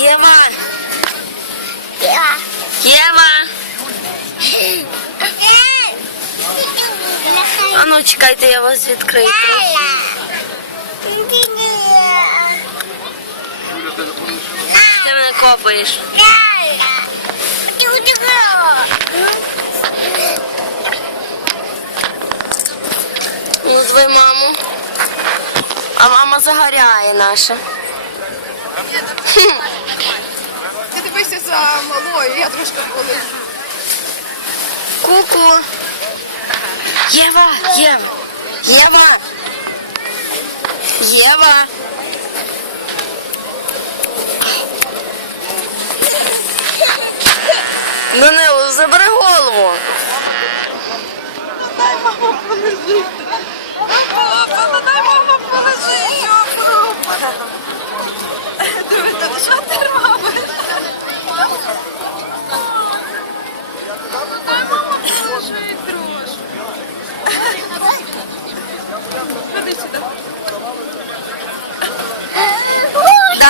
Єва! А ну чекайте, я вас відкрию. Ти мене копаєш. Ну, звай маму. А мама загоряє наша. Ти дивишся за малою, я трошки полежу. Ку-ку. Єва, Єва. Єва. Єва. Данило, забери голову. Мама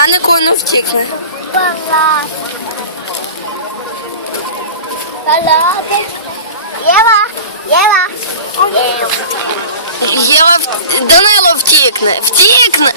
Данику не втікне. Єва, Єва, Єва. Данило втікне. Втікне.